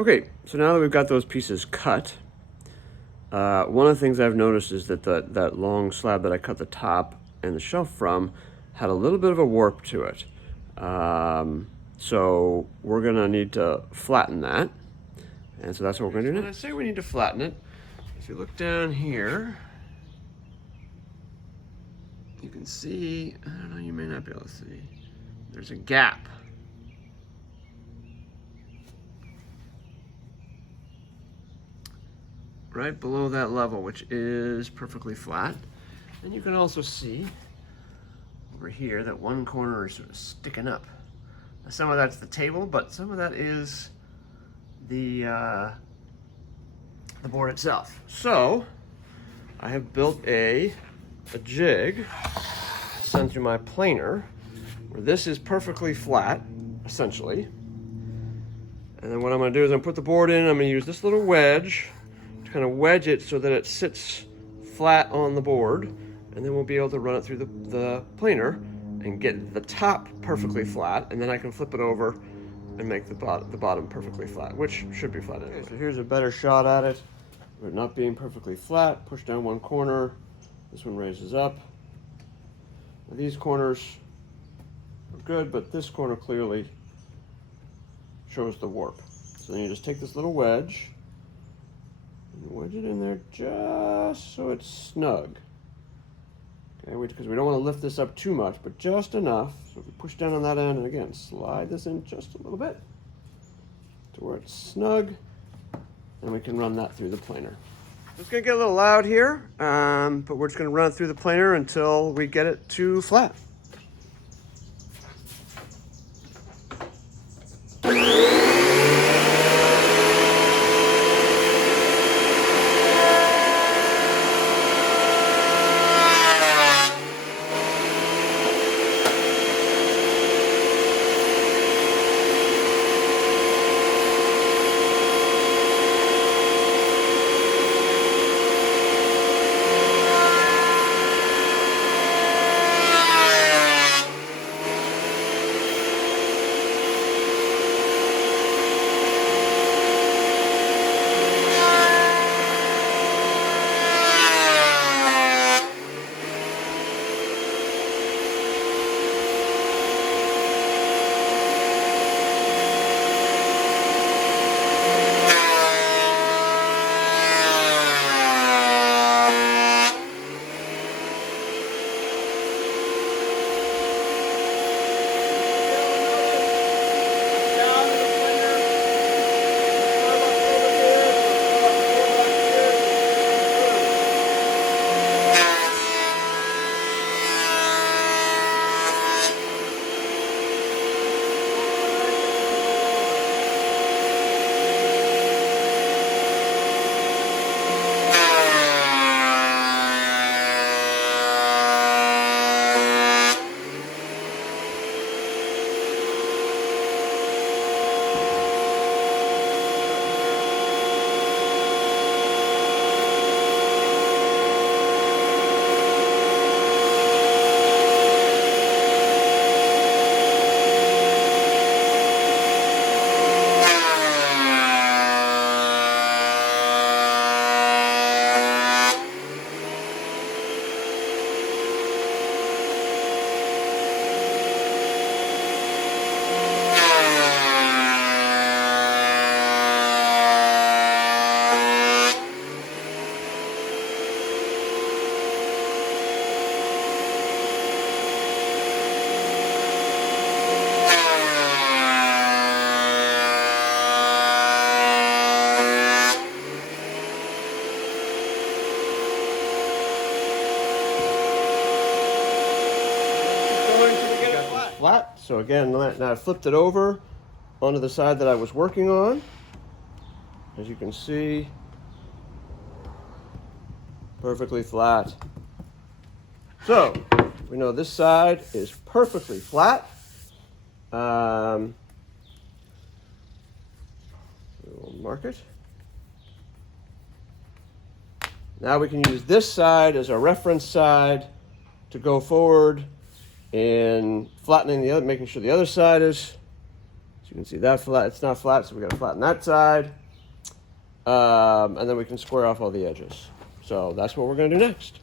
Okay, so now that we've got those pieces cut, one of the things I've noticed is that that long slab that I cut the top and the shelf from had a little bit of a warp to it. So we're gonna need to flatten that. And so that's what we're gonna do now. When I say we need to flatten it, if you look down here, you can see, I don't know, you may not be able to see, there's a gap. Right below that level, which is perfectly flat. And you can also see over here that one corner is sort of sticking up. Now, some of that's the table, but some of that is the board itself. So I have built a jig sent through my planer where this is perfectly flat, essentially. And then what I'm gonna do is I'm gonna put the board in, I'm gonna use this little wedge to kind of wedge it so that it sits flat on the board, and then we'll be able to run it through the planer and get the top perfectly flat, and then I can flip it over and make the bottom perfectly flat, which should be flat anyway. Okay, so here's a better shot at it. With not being perfectly flat, push down one corner, this one raises up. Now, these corners are good, but this corner clearly shows the warp. So then you just take this little wedge and wedge it in there just so it's snug. Okay, because we don't want to lift this up too much, but just enough. So if we push down on that end, and again, slide this in just a little bit to where it's snug, and we can run that through the planer. It's gonna get a little loud here, but we're just gonna run it through the planer until we get it to flat. Flat. So again, now I flipped it over onto the side that I was working on. As you can see, perfectly flat. So we know this side is perfectly flat. We'll mark it. Now we can use this side as a reference side to go forward in flattening the other, making sure the other side is you can see that flat, it's not flat, so we got to flatten that side. And then we can square off all the edges. So that's what we're going to do next.